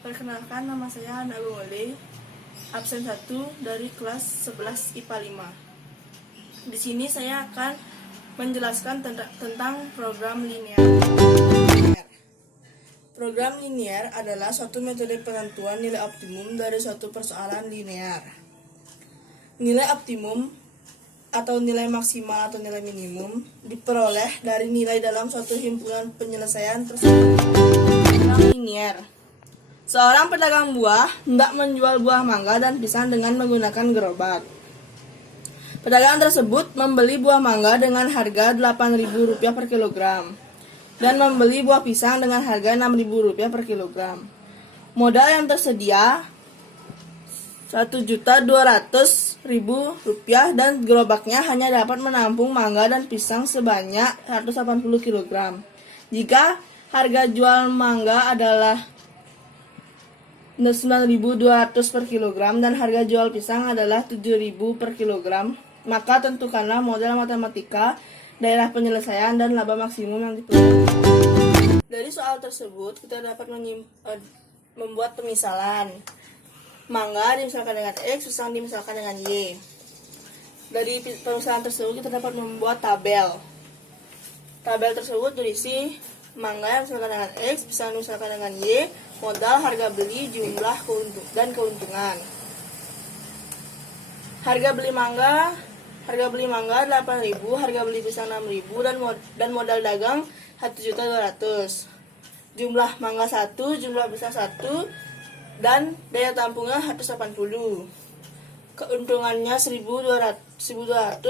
Perkenalkan, nama saya Hana Bawale, absen 1 dari kelas 11 IPA 5. Di sini saya akan menjelaskan tentang program linear. Program linear adalah suatu metode penentuan nilai optimum dari suatu persoalan linear. Nilai optimum atau nilai maksimal atau nilai minimum diperoleh dari nilai dalam suatu himpunan penyelesaian tersebut. Program linear. Seorang pedagang buah hendak menjual buah mangga dan pisang dengan menggunakan gerobak. Pedagang tersebut membeli buah mangga dengan harga Rp8.000 per kilogram dan membeli buah pisang dengan harga Rp6.000 per kilogram. Modal yang tersedia Rp1.200.000 dan gerobaknya hanya dapat menampung mangga dan pisang sebanyak 180 kg. Jika harga jual mangga adalah Rp9.200 per kilogram dan harga jual pisang adalah Rp7.000 per kilogram, maka tentukanlah model matematika, daerah penyelesaian, dan laba maksimum yang diperlukan. Dari soal tersebut, kita dapat membuat pemisalan. Mangga dimisalkan dengan X, pisang dimisalkan dengan Y. Dari pemisalan tersebut, kita dapat membuat tabel. Tabel tersebut berisi mangga misalkan dengan X, pisang misalkan dengan Y, modal, harga beli, jumlah, dan keuntungan. Harga beli mangga Rp8.000, harga beli pisang Rp6.000 dan modal dagang Rp1.200.000. Jumlah mangga 1, jumlah pisang 1, dan daya tampungnya 180. Keuntungannya 1.200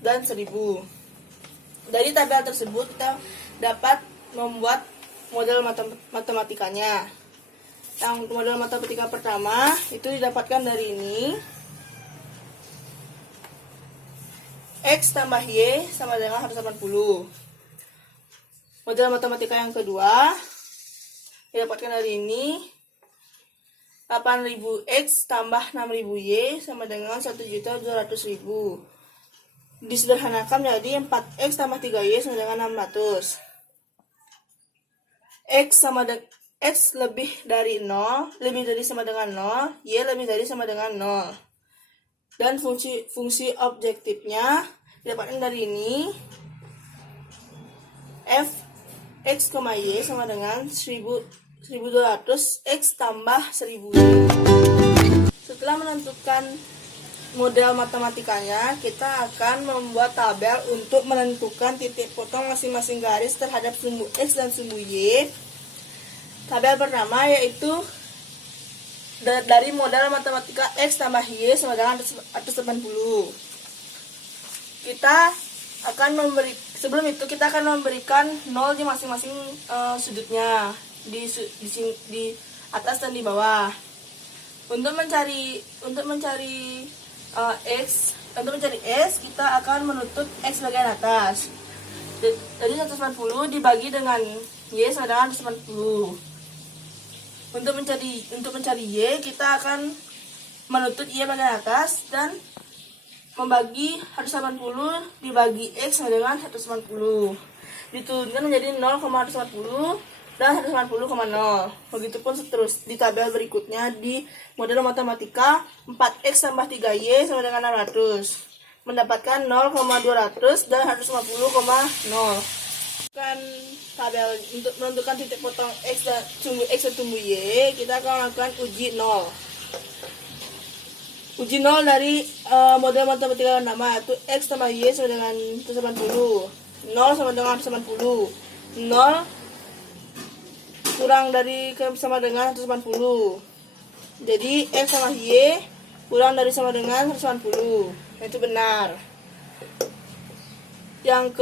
dan 1.000. Dari tabel tersebut kita dapat membuat model matematikanya. Yang model matematika pertama itu didapatkan dari ini. X tambah Y sama dengan 180. Model matematika yang kedua didapatkan dari ini. 8.000X tambah 6.000Y sama dengan 1.200.000. Disederhanakan menjadi 4X tambah 3Y sama dengan 600. X lebih dari 0, lebih dari sama dengan 0, Y lebih dari sama dengan 0. Dan fungsi objektifnya didapatkan dari ini. F X, Y sama dengan 1.200 X tambah 1.000 Y. Setelah menentukan model matematikanya, kita akan membuat tabel untuk menentukan titik potong masing-masing garis terhadap sumbu X dan sumbu Y. Tabel pertama yaitu dari model matematika X tambah Y sama dengan 180. Sebelum itu kita akan memberikan 0 di masing-masing sudutnya, di atas dan di bawah. Untuk mencari S, kita akan menutup X bagian atas. Jadi 180 dibagi dengan Y sama dengan 180. Untuk mencari Y, kita akan menutup Y bagian atas dan membagi 180 dibagi X sama dengan 180. Diturunkan menjadi 0,180 dan 180,0. Begitupun seterusnya di tabel berikutnya di model matematika 4X tambah 3Y sama dengan 600. Mendapatkan 0,200 dan 150,0. Tabel untuk menentukan titik potong X dan sumbu Y, kita akan melakukan uji 0. Uji 0 dari model matematika pertama, yaitu X tambah Y sama dengan 180. 0 sama dengan 180. 0 kurang dari sama dengan 180. Jadi X sama Y kurang dari sama dengan 180. Itu benar. Yang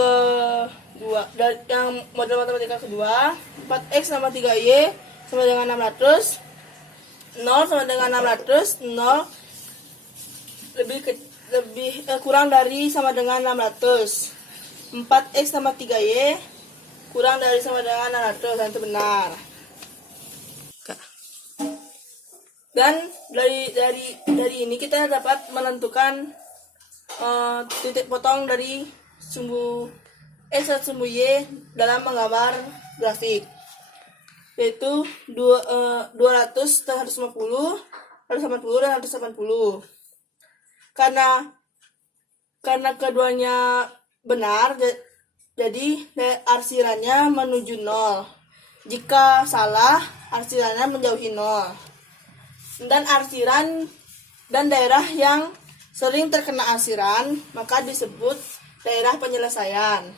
model matematika kedua, 4X tambah 3Y sama dengan 600. 0 sama dengan 600. 0 kurang dari sama dengan 600. 4X tambah 3Y kurang dari sama dengan 600. Dan itu benar. Dan dari ini kita dapat menentukan titik potong dari sumbu X dan sumbu Y dalam menggambar grafik. yaitu 200 dan 150, 180 dan 180. Karena keduanya benar, jadi arsirannya menuju 0. Jika salah, arsirannya menjauhi 0. Dan arsiran dan daerah yang sering terkena arsiran maka disebut daerah penyelesaian.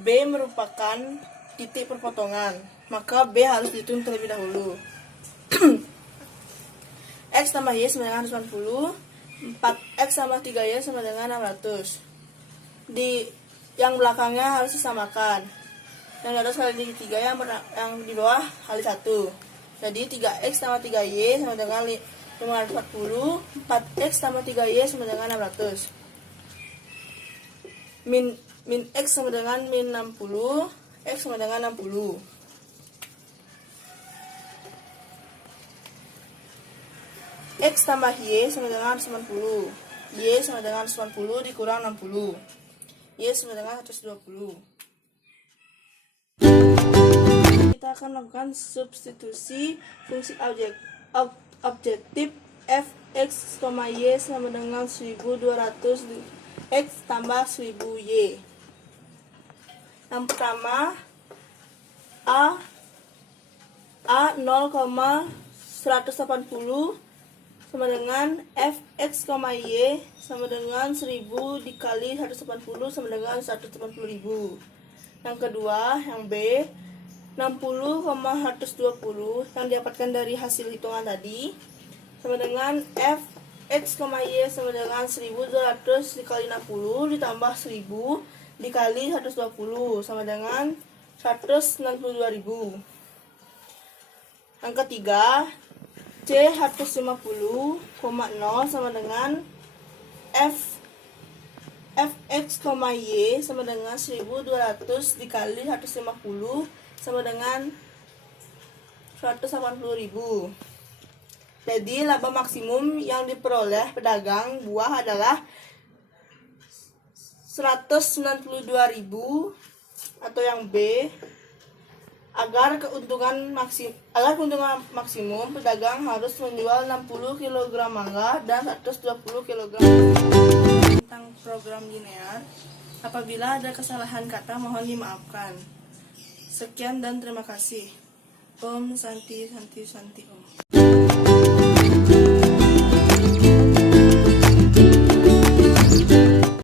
B merupakan titik perpotongan, maka B harus dihitung terlebih dahulu. X tambah Y sama dengan 180, 4X tambah 3Y sama dengan 600. Di yang belakangnya harus disamakan. Yang di atas kali 3, yang di bawah kali 1. Jadi 3X tambah 3Y sama dengan 540, 4X tambah 3Y sama dengan 600. Min X sama dengan min 60, X sama dengan 60. X tambah Y sama dengan 90, Y sama dengan 90 dikurang 60, Y sama dengan 120. Kita akan melakukan substitusi fungsi objektif f(x, y) sama dengan 1200 x tambah 1000y. Yang pertama, A 0,180 sama dengan fx, y sama dengan 1000 dikali 180 sama dengan 180.000. Yang kedua, yang B 60,120 yang didapatkan dari hasil hitungan tadi sama dengan fx, y sama dengan 1200 dikali 60 ditambah 1000 dikali 120 sama dengan 192.000. Yang ketiga, C 150,0 sama dengan fx, y sama dengan 1200 dikali 150 sama dengan 180.000. Jadi laba maksimum yang diperoleh pedagang buah adalah 192.000, atau yang B, agar keuntungan maksimum pedagang harus menjual 60 kg mangga dan 120 kg. Tentang program linear, apabila ada kesalahan kata mohon dimaafkan. Sekian dan terima kasih. Om Santi Santi Santi Om.